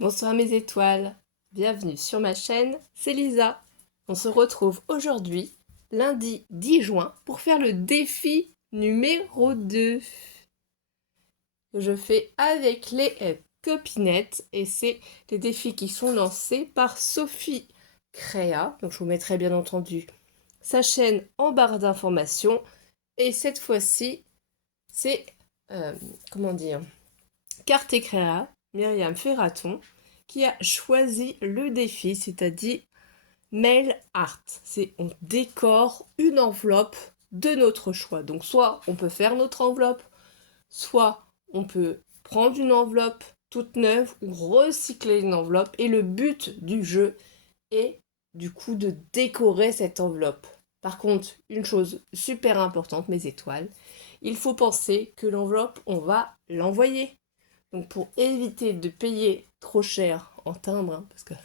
Bonsoir mes étoiles, bienvenue sur ma chaîne, c'est Lisa. On se retrouve aujourd'hui, lundi 10 juin, pour faire le défi numéro 2 que je fais avec les copinettes, et c'est les défis qui sont lancés par Sophie Créa. Donc je vous mettrai bien entendu sa chaîne en barre d'informations, et cette fois-ci c'est comment dire, Carte et Créa, Myriam Ferraton, qui a choisi le défi, c'est-à-dire mail art. C'est on décore une enveloppe de notre choix. Donc soit on peut faire notre enveloppe, soit on peut prendre une enveloppe toute neuve ou recycler une enveloppe. Et le but du jeu est du coup de décorer cette enveloppe. Par contre, une chose super importante, mes étoiles, il faut penser que l'enveloppe, on va l'envoyer. Donc pour éviter de payer trop cher en timbre, hein, parce que le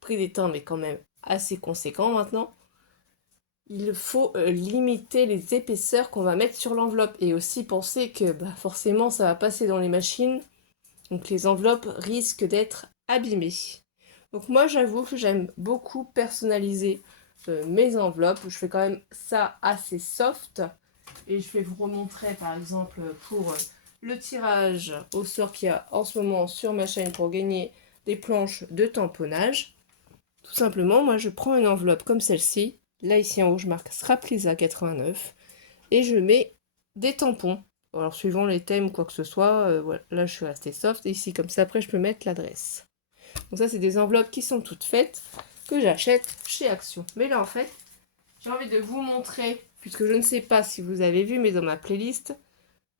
prix des timbres est quand même assez conséquent maintenant, il faut limiter les épaisseurs qu'on va mettre sur l'enveloppe. Et aussi penser que forcément ça va passer dans les machines, donc les enveloppes risquent d'être abîmées. Donc moi j'avoue que j'aime beaucoup personnaliser mes enveloppes. Je fais quand même ça assez soft. Et je vais vous remontrer par exemple pour le tirage au sort qu'il y a en ce moment sur ma chaîne pour gagner des planches de tamponnage. Tout simplement, moi je prends une enveloppe comme celle-ci. Là ici en haut je marque Sraplisa 89 et je mets des tampons. Alors suivant les thèmes ou quoi que ce soit, voilà, là je suis restée soft. Et ici comme ça après je peux mettre l'adresse. Donc ça c'est des enveloppes qui sont toutes faites que j'achète chez Action. Mais là en fait j'ai envie de vous montrer, puisque je ne sais pas si vous avez vu, mais dans ma playlist,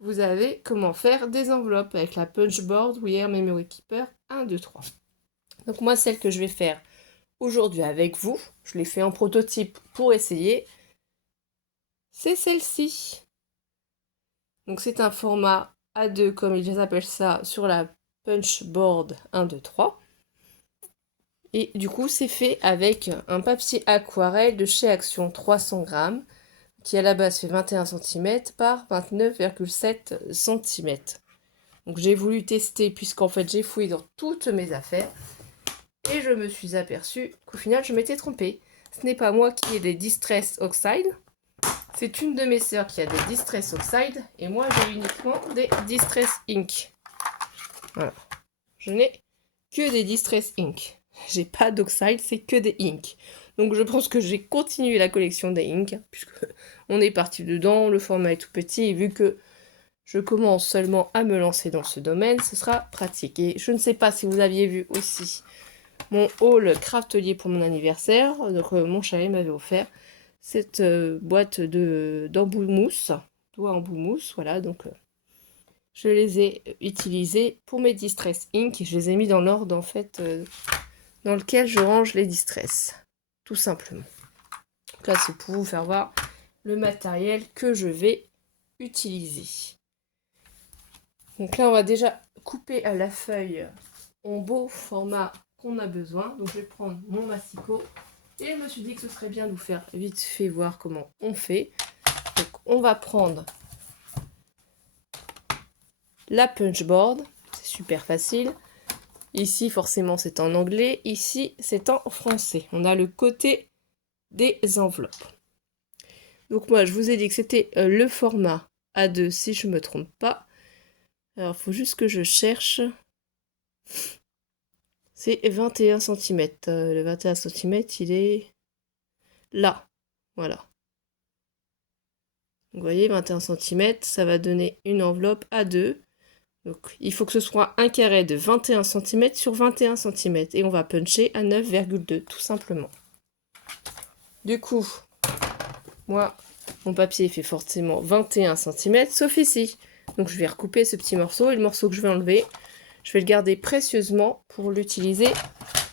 vous avez comment faire des enveloppes avec la Punchboard Wear Memory Keeper 1, 2, 3. Donc moi, celle que je vais faire aujourd'hui avec vous, je l'ai fait en prototype pour essayer, c'est celle-ci. Donc c'est un format A2, comme ils appellent ça, sur la Punchboard 1, 2, 3. Et du coup, c'est fait avec un papier aquarelle de chez Action 300 grammes, qui à la base fait 21 cm par 29,7 cm. Donc j'ai voulu tester puisqu'en fait j'ai fouillé dans toutes mes affaires et je me suis aperçue qu'au final je m'étais trompée. Ce n'est pas moi qui ai des Distress Oxide, c'est une de mes sœurs qui a des Distress Oxide et moi j'ai uniquement des Distress Ink. Voilà. Je n'ai que des Distress Ink. J'ai pas d'Oxide, c'est que des Ink. Donc je pense que j'ai continué la collection des Ink, puisque on est parti dedans, le format est tout petit, et vu que je commence seulement à me lancer dans ce domaine, ce sera pratique. Et je ne sais pas si vous aviez vu aussi mon haul craftelier pour mon anniversaire, donc mon chalet m'avait offert cette boîte d'embout mousse, doigts embout mousse, voilà, donc je les ai utilisés pour mes Distress Ink, et je les ai mis dans l'ordre en fait dans lequel je range les Distress, tout simplement. Donc là, c'est pour vous faire voir le matériel que je vais utiliser. Donc là, on va déjà couper à la feuille en beau format qu'on a besoin. Donc je vais prendre mon massicot et je me suis dit que ce serait bien de vous faire vite fait voir comment on fait. Donc on va prendre la punchboard, c'est super facile. Ici, forcément, c'est en anglais. Ici, c'est en français. On a le côté des enveloppes. Donc moi, je vous ai dit que c'était le format A2, si je ne me trompe pas. Alors, il faut juste que je cherche. C'est 21 cm. Le 21 cm, il est là. Voilà. Donc, vous voyez, 21 cm, ça va donner une enveloppe A2. Donc, il faut que ce soit un carré de 21 cm sur 21 cm. Et on va puncher à 9,2, tout simplement. Du coup, moi, mon papier fait forcément 21 cm, sauf ici. Donc, je vais recouper ce petit morceau. Et le morceau que je vais enlever, je vais le garder précieusement pour l'utiliser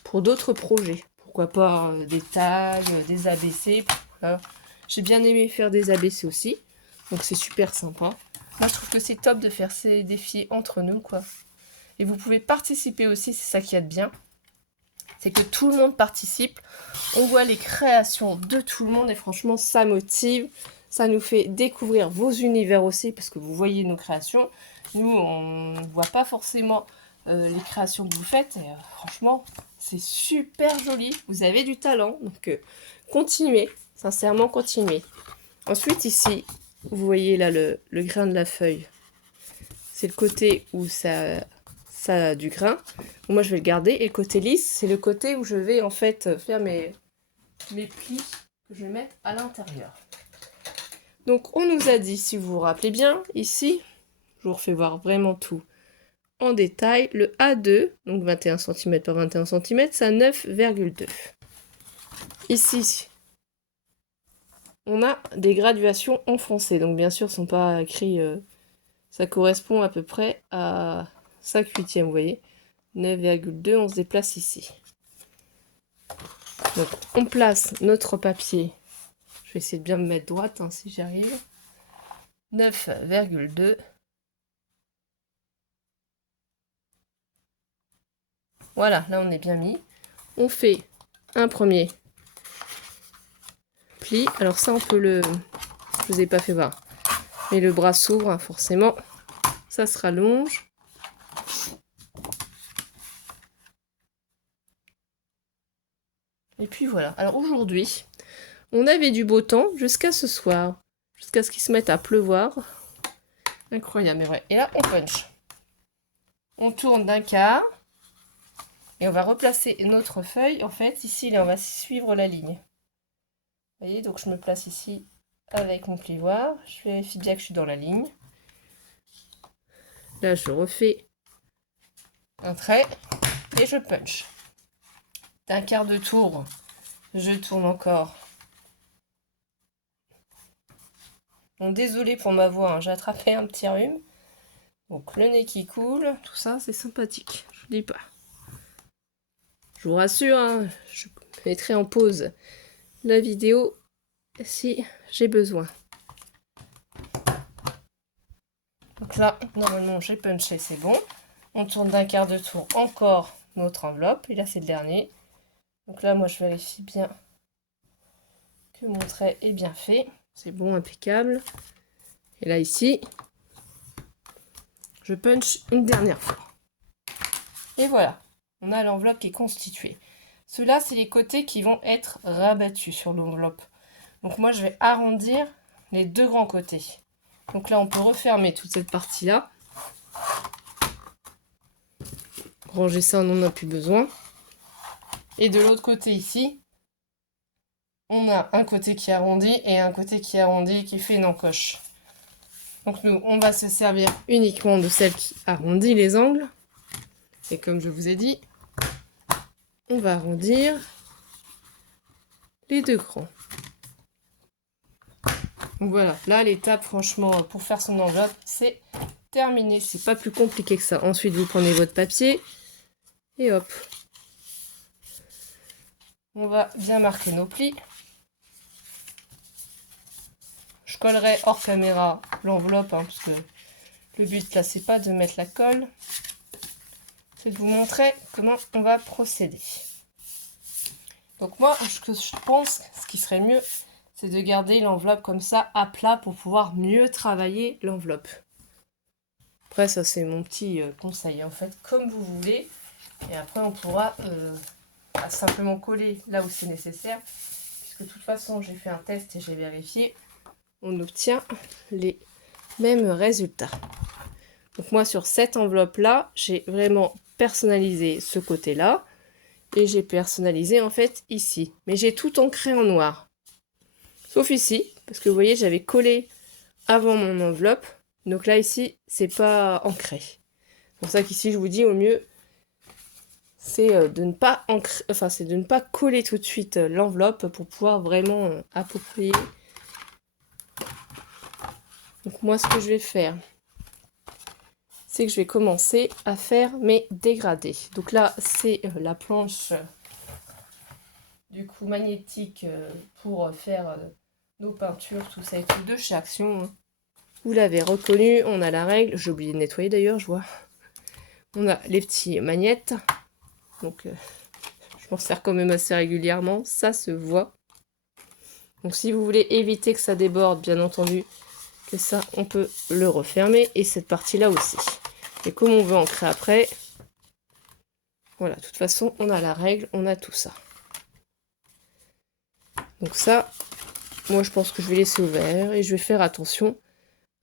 pour d'autres projets. Pourquoi pas des tags, des ABC. Voilà. J'ai bien aimé faire des ABC aussi. Donc c'est super sympa. Moi je trouve que c'est top de faire ces défis entre nous, quoi. Et vous pouvez participer aussi, c'est ça qui est bien. C'est que tout le monde participe. On voit les créations de tout le monde et franchement ça motive. Ça nous fait découvrir vos univers aussi parce que vous voyez nos créations. Nous on ne voit pas forcément les créations que vous faites. Et, franchement, c'est super joli. Vous avez du talent. Donc, continuez. Sincèrement, continuez. Ensuite, ici, vous voyez là le grain de la feuille. C'est le côté où ça a du grain. Moi, je vais le garder. Et le côté lisse, c'est le côté où je vais en fait faire mes plis que je vais mettre à l'intérieur. Donc, on nous a dit, si vous vous rappelez bien, ici, je vous refais voir vraiment tout en détail. Le A2, donc 21 cm par 21 cm, c'est à 9,2. Ici, on a des graduations enfoncées. Donc, bien sûr, ce ne sont pas écrits... ça correspond à peu près à 5/8, vous voyez. 9,2, on se déplace ici. Donc, on place notre papier. Je vais essayer de bien me mettre droite, hein, si j'y arrive. 9,2. Voilà, là on est bien mis. On fait un premier pli. Alors ça, on peut le... Je vous ai pas fait voir. Mais le bras s'ouvre, hein, forcément. Ça se rallonge. Et puis voilà. Alors aujourd'hui, on avait du beau temps jusqu'à ce soir. Jusqu'à ce qu'il se mette à pleuvoir. Incroyable, mais vrai. Et là, on punch. On tourne d'un quart. Et on va replacer notre feuille. En fait, ici, là, on va suivre la ligne. Vous voyez, donc je me place ici avec mon plioir. Je vérifie bien que je suis dans la ligne. Là, je refais un trait et je punch. D'un quart de tour, je tourne encore. Bon, désolée pour ma voix, hein, j'ai attrapé un petit rhume. Donc le nez qui coule, tout ça, c'est sympathique, je vous dis pas. Je vous rassure, hein, je mettrai en pause la vidéo si j'ai besoin. Donc là, normalement, j'ai punché, c'est bon. On tourne d'un quart de tour encore notre enveloppe. Et là, c'est le dernier. Donc là, moi, je vérifie bien que mon trait est bien fait. C'est bon, impeccable. Et là, ici, je punch une dernière fois. Et voilà, on a l'enveloppe qui est constituée. Ceux-là, c'est les côtés qui vont être rabattus sur l'enveloppe. Donc moi, je vais arrondir les deux grands côtés. Donc là, on peut refermer toute cette partie-là. Ranger ça, on n'en a plus besoin. Et de l'autre côté ici, on a un côté qui est arrondi et un côté qui est arrondi qui fait une encoche. Donc nous, on va se servir uniquement de celle qui arrondit les angles. Et comme je vous ai dit, on va arrondir les deux grands. Donc voilà, là l'étape franchement pour faire son enveloppe, c'est terminé. C'est pas plus compliqué que ça. Ensuite, vous prenez votre papier et hop. On va bien marquer nos plis. Je collerai hors caméra l'enveloppe, hein, parce que le but là, c'est pas de mettre la colle. C'est de vous montrer comment on va procéder. Donc moi, ce que je pense, ce qui serait mieux, c'est de garder l'enveloppe comme ça à plat pour pouvoir mieux travailler l'enveloppe. Après, ça c'est mon petit conseil. En fait, comme vous voulez. Et après, on pourra simplement coller là où c'est nécessaire. Puisque de toute façon, j'ai fait un test et j'ai vérifié. On obtient les mêmes résultats. Donc moi, sur cette enveloppe-là, j'ai vraiment personnalisé ce côté-là. Et j'ai personnalisé en fait ici. Mais j'ai tout ancré en noir. Sauf ici, parce que vous voyez, j'avais collé avant mon enveloppe. Donc là, ici, c'est pas ancré. C'est pour ça qu'ici, je vous dis au mieux, c'est de ne pas ancrer, enfin, c'est de ne pas coller tout de suite l'enveloppe pour pouvoir vraiment approprier. Donc moi, ce que je vais faire, c'est que je vais commencer à faire mes dégradés. Donc là, c'est la planche du coup magnétique pour faire nos peintures, tout ça et tout de chez Action. Vous l'avez reconnu, on a la règle. J'ai oublié de nettoyer d'ailleurs, je vois. On a les petits magnettes. Donc je m'en sers quand même assez régulièrement, ça se voit. Donc si vous voulez éviter que ça déborde, bien entendu, que ça, on peut le refermer. Et cette partie-là aussi. Et comme on veut ancrer après, Voilà, de toute façon, on a la règle, on a tout ça. Donc ça, moi je pense que je vais laisser ouvert et je vais faire attention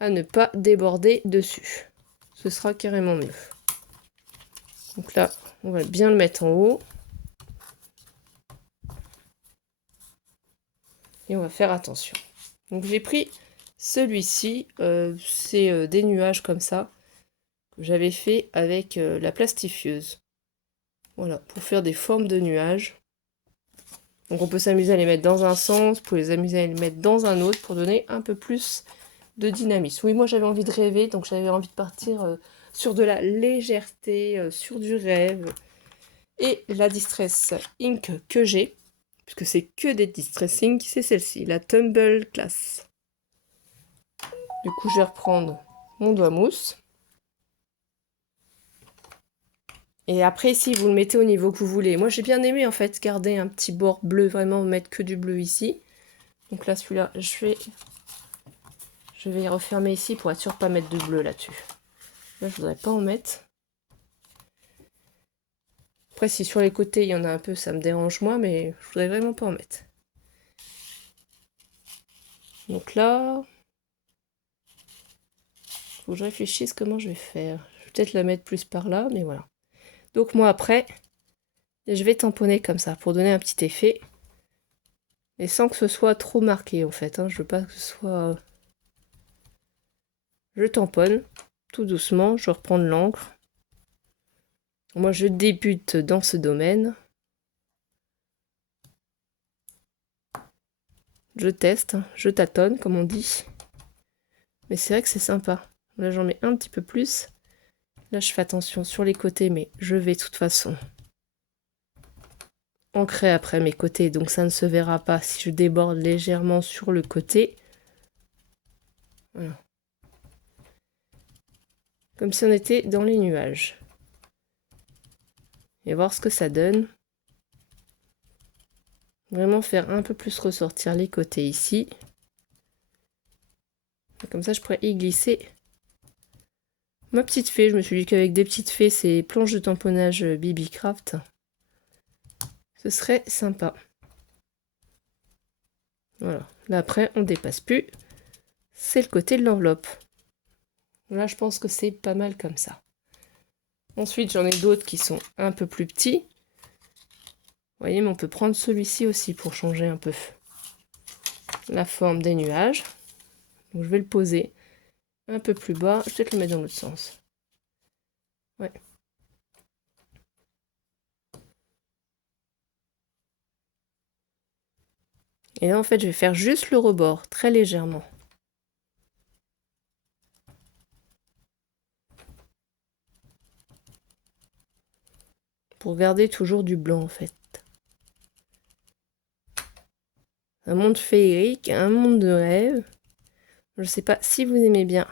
à ne pas déborder dessus. Ce sera carrément mieux. Donc là, on va bien le mettre en haut. Et on va faire attention. Donc j'ai pris celui-ci, c'est des nuages comme ça, que j'avais fait avec la plastifieuse. Voilà, pour faire des formes de nuages. Donc on peut s'amuser à les mettre dans un sens, pour les amuser à les mettre dans un autre, pour donner un peu plus de dynamisme. Oui, moi j'avais envie de rêver, donc j'avais envie de partir sur de la légèreté, sur du rêve. Et la Distress Ink que j'ai, puisque c'est que des Distress Ink, c'est celle-ci, la Tumble Class. Du coup, je vais reprendre mon doigt mousse. Et après, ici, vous le mettez au niveau que vous voulez. Moi, j'ai bien aimé, en fait, garder un petit bord bleu, vraiment mettre que du bleu ici. Donc là, celui-là, je vais y refermer ici pour être sûr de ne pas mettre de bleu là-dessus. Là, je ne voudrais pas en mettre. Après, si sur les côtés, il y en a un peu, ça me dérange moins, mais je voudrais vraiment pas en mettre. Donc là, faut que je réfléchisse comment je vais faire. Je vais peut-être la mettre plus par là, mais voilà. Donc moi, après, je vais tamponner comme ça, pour donner un petit effet. Et sans que ce soit trop marqué, en fait. Hein. Je veux pas que ce soit... Je tamponne, tout doucement, je reprends de l'encre. Moi, je débute dans ce domaine. Je teste, je tâtonne, comme on dit. Mais c'est vrai que c'est sympa. Là, j'en mets un petit peu plus. Là, je fais attention sur les côtés, mais je vais de toute façon ancrer après mes côtés. Donc, ça ne se verra pas si je déborde légèrement sur le côté. Voilà. Comme si on était dans les nuages. Et voir ce que ça donne. Vraiment faire un peu plus ressortir les côtés ici. Comme ça, je pourrais y glisser ma petite fée. Je me suis dit qu'avec des petites fées, ces planches de tamponnage BB Craft, ce serait sympa. Voilà. Là, après, on dépasse plus. C'est le côté de l'enveloppe. Là, je pense que c'est pas mal comme ça. Ensuite, j'en ai d'autres qui sont un peu plus petits. Vous voyez, mais on peut prendre celui-ci aussi pour changer un peu la forme des nuages. Donc, je vais le poser un peu plus bas. Je vais peut-être le mettre dans l'autre sens. Ouais. Et là, en fait, je vais faire juste le rebord, très légèrement. Pour garder toujours du blanc, en fait. Un monde féerique, un monde de rêve. Je ne sais pas si vous aimez bien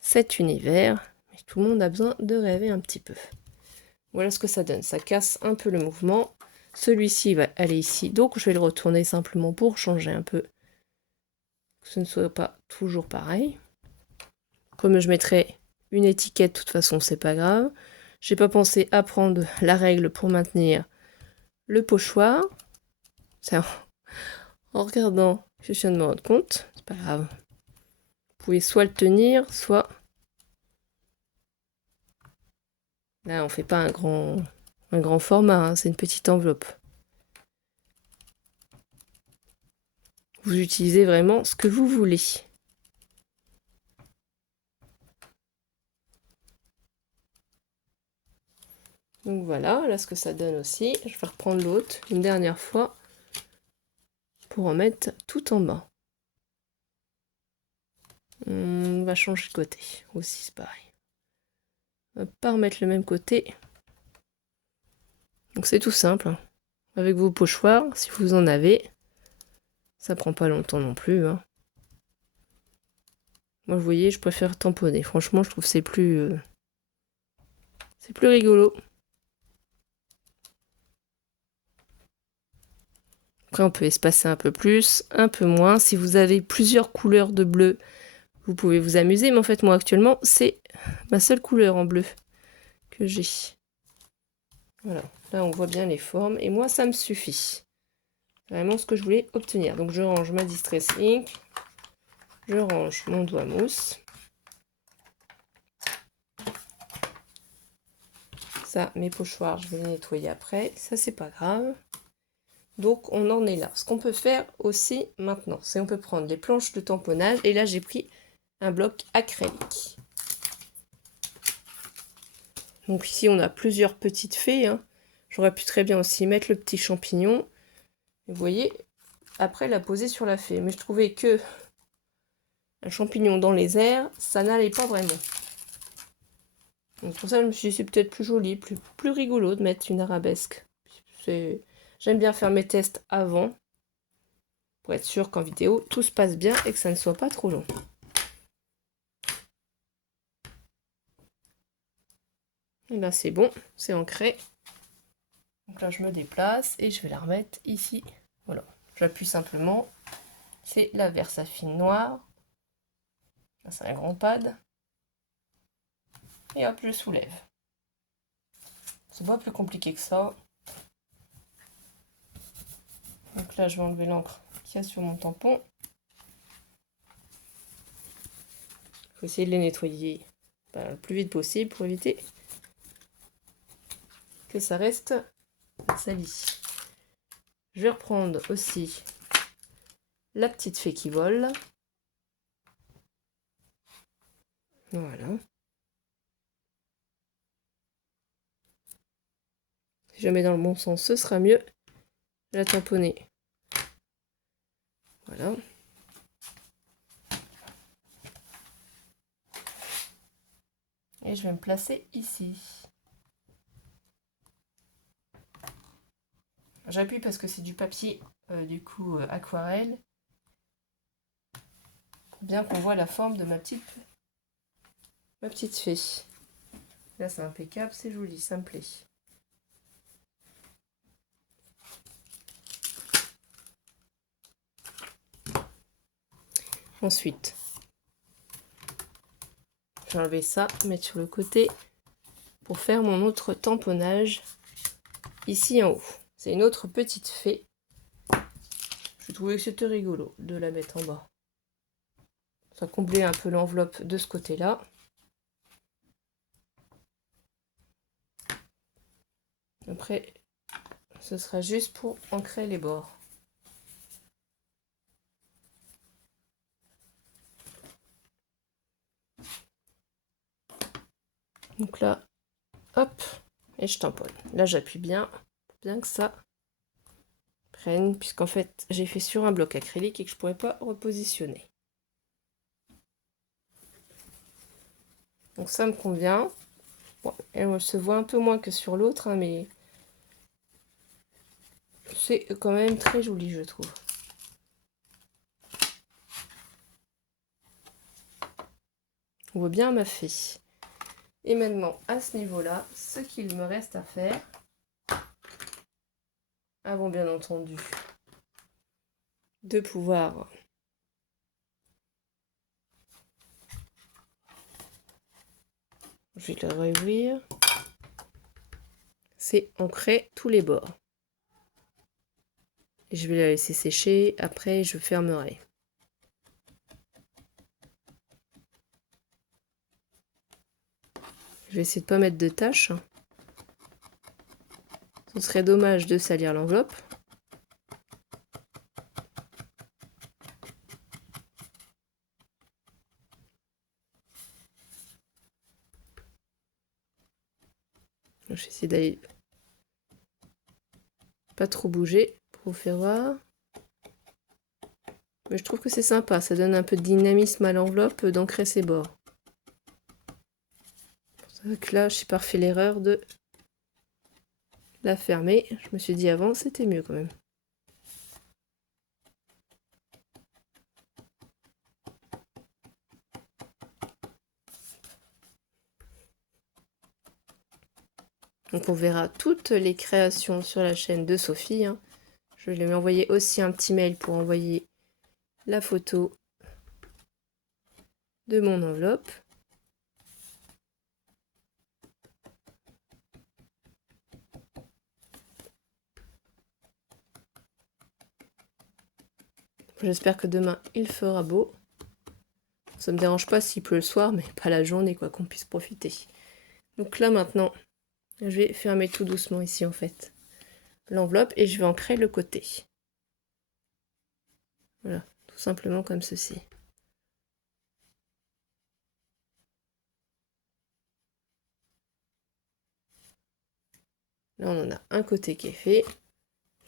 cet univers, mais tout le monde a besoin de rêver un petit peu. Voilà ce que ça donne. Ça casse un peu le mouvement. Celui-ci va aller ici, donc je vais le retourner simplement pour changer un peu. Que ce ne soit pas toujours pareil. Comme je mettrai une étiquette, de toute façon, c'est pas grave. J'ai pas pensé à prendre la règle pour maintenir le pochoir. C'est en regardant que je viens de me rendre compte. C'est pas grave. Vous pouvez soit le tenir, soit... Là, on fait pas un grand format, hein, c'est une petite enveloppe. Vous utilisez vraiment ce que vous voulez. Donc voilà, là ce que ça donne aussi. Je vais reprendre l'autre une dernière fois pour en mettre tout en bas. On va changer de côté aussi, c'est pareil. On va pas remettre le même côté. Donc c'est tout simple. Hein. Avec vos pochoirs, si vous en avez, ça prend pas longtemps non plus. Hein. Moi, vous voyez, je préfère tamponner. Franchement, je trouve que c'est plus rigolo. Après, on peut espacer un peu plus, un peu moins. Si vous avez plusieurs couleurs de bleu, vous pouvez vous amuser. Mais en fait, moi, actuellement, c'est ma seule couleur en bleu que j'ai. Voilà, là on voit bien les formes et moi ça me suffit. C'est vraiment ce que je voulais obtenir. Donc je range ma Distress Ink, je range mon doigt mousse. Ça, mes pochoirs, je vais les nettoyer après. Ça, c'est pas grave. Donc, on en est là. Ce qu'on peut faire aussi maintenant, c'est on peut prendre les planches de tamponnage. Et là, j'ai pris un bloc acrylique. Donc ici, on a plusieurs petites fées. Hein. J'aurais pu très bien aussi mettre le petit champignon. Vous voyez, après la poser sur la fée. Mais je trouvais que un champignon dans les airs, ça n'allait pas vraiment. Donc pour ça, je me suis dit, c'est peut-être plus joli, plus rigolo de mettre une arabesque. J'aime bien faire mes tests avant, pour être sûr qu'en vidéo, tout se passe bien et que ça ne soit pas trop long. Et là, c'est bon, c'est ancré. Donc là, je me déplace et je vais la remettre ici. Voilà, j'appuie simplement. C'est la Versafine noire. Là, c'est un grand pad. Et hop, je soulève. C'est pas plus compliqué que ça. Donc là, je vais enlever l'encre qu'il y a sur mon tampon. Il faut essayer de les nettoyer le plus vite possible pour éviter que ça reste sali. Je vais reprendre aussi la petite fée qui vole. Voilà. Si je mets dans le bon sens, ce sera mieux. Je vais la tamponner. Voilà. Et je vais me placer ici. J'appuie parce que c'est du papier, aquarelle. Pour bien qu'on voit la forme de ma petite fée. Là, c'est impeccable, c'est joli, ça me plaît. Ensuite, je vais enlever ça, mettre sur le côté pour faire mon autre tamponnage ici en haut. C'est une autre petite fée. Je trouvais que c'était rigolo de la mettre en bas. Ça comblait un peu l'enveloppe de ce côté-là. Après, ce sera juste pour ancrer les bords. Donc là, hop, et je tamponne. Là, j'appuie bien que ça prenne, puisqu'en fait, j'ai fait sur un bloc acrylique et que je ne pourrais pas repositionner. Donc ça me convient. Bon, elle se voit un peu moins que sur l'autre, hein, mais c'est quand même très joli, je trouve. On voit bien ma fée. Et maintenant, à ce niveau-là, ce qu'il me reste à faire, avant bien entendu de pouvoir je vais le réouvrir, c'est ancrer tous les bords. Et je vais la laisser sécher, après je fermerai. Je vais essayer de ne pas mettre de taches. Ce serait dommage de salir l'enveloppe. Je vais essayer d'aller pas trop bouger pour vous faire voir. Mais je trouve que c'est sympa, ça donne un peu de dynamisme à l'enveloppe d'ancrer ses bords. Donc là, j'ai pas refait l'erreur de la fermer. Je me suis dit avant, c'était mieux quand même. Donc on verra toutes les créations sur la chaîne de Sophie. Hein. Je vais lui envoyer aussi un petit mail pour envoyer la photo de mon enveloppe. J'espère que demain, il fera beau. Ça me dérange pas s'il pleut le soir, mais pas la journée, quoi, qu'on puisse profiter. Donc là, maintenant, je vais fermer tout doucement ici, en fait, l'enveloppe, et je vais ancrer le côté. Voilà, tout simplement comme ceci. Là, on en a un côté qui est fait.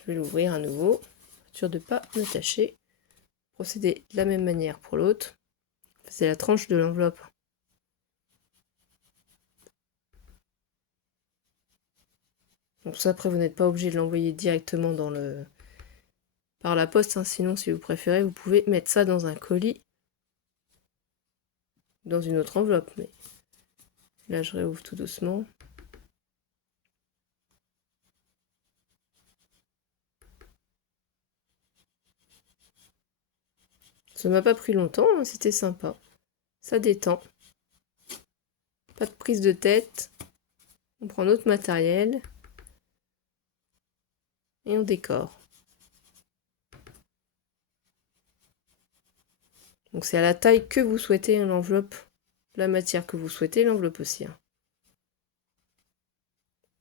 Je vais l'ouvrir à nouveau, sûr de ne pas me tâcher. Procéder de la même manière pour l'autre. C'est la tranche de l'enveloppe. Donc ça, après, vous n'êtes pas obligé de l'envoyer directement par la poste, hein. Sinon, si vous préférez, vous pouvez mettre ça dans un colis, dans une autre enveloppe. Mais là, je réouvre tout doucement. Ça m'a pas pris longtemps, hein, c'était sympa. Ça détend. Pas de prise de tête. On prend notre matériel. Et on décore. Donc c'est à la taille que vous souhaitez, hein, l'enveloppe. La matière que vous souhaitez, l'enveloppe aussi. Hein.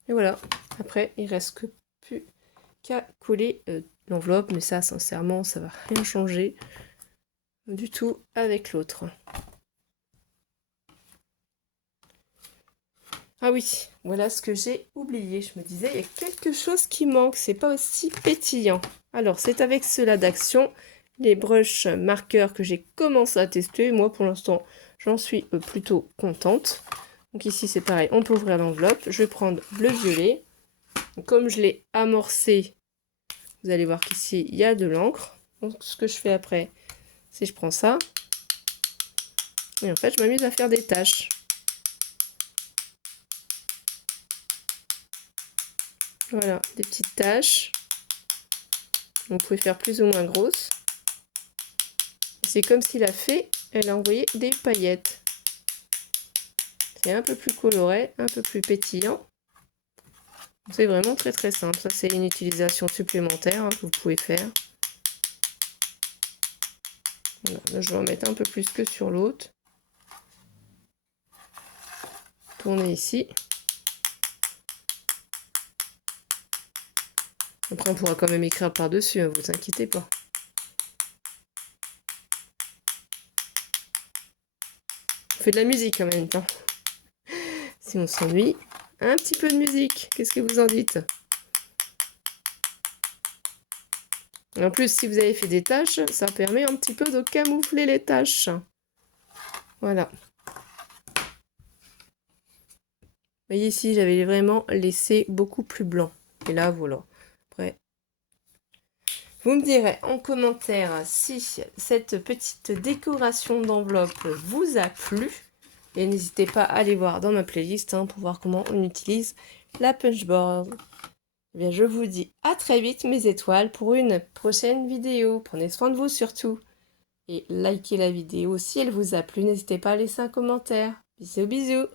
Et voilà. Après, il reste plus qu'à coller l'enveloppe. Mais ça, sincèrement, ça va rien changer du tout avec l'autre. Ah oui, voilà ce que j'ai oublié. Je me disais, il y a quelque chose qui manque. C'est pas aussi pétillant. Alors, c'est avec ceux-là d'Action, les brushes marqueurs que j'ai commencé à tester. Moi, pour l'instant, j'en suis plutôt contente. Donc ici, c'est pareil. On peut ouvrir l'enveloppe. Je vais prendre le violet. Comme je l'ai amorcé, vous allez voir qu'ici, il y a de l'encre. Donc, ce que je fais après, c'est je prends ça. Et en fait, je m'amuse à faire des taches. Voilà, des petites taches. Vous pouvez faire plus ou moins grosses. C'est comme si la fée, elle a envoyé des paillettes. C'est un peu plus coloré, un peu plus pétillant. C'est vraiment très très simple. Ça, c'est une utilisation supplémentaire, hein, que vous pouvez faire. Voilà, là, je vais en mettre un peu plus que sur l'autre. Tournez ici. Après, on pourra quand même écrire par-dessus, hein, vous inquiétez pas. On fait de la musique en même temps. Si on s'ennuie, un petit peu de musique. Qu'est-ce que vous en dites? En plus, si vous avez fait des taches, ça permet un petit peu de camoufler les taches. Voilà. Vous voyez ici, j'avais vraiment laissé beaucoup plus blanc. Et là, voilà. Après, vous me direz en commentaire si cette petite décoration d'enveloppe vous a plu. Et n'hésitez pas à aller voir dans ma playlist, hein, pour voir comment on utilise la punchboard. Eh bien, je vous dis à très vite, mes étoiles, pour une prochaine vidéo. Prenez soin de vous surtout. Et likez la vidéo si elle vous a plu. N'hésitez pas à laisser un commentaire. Bisous, bisous.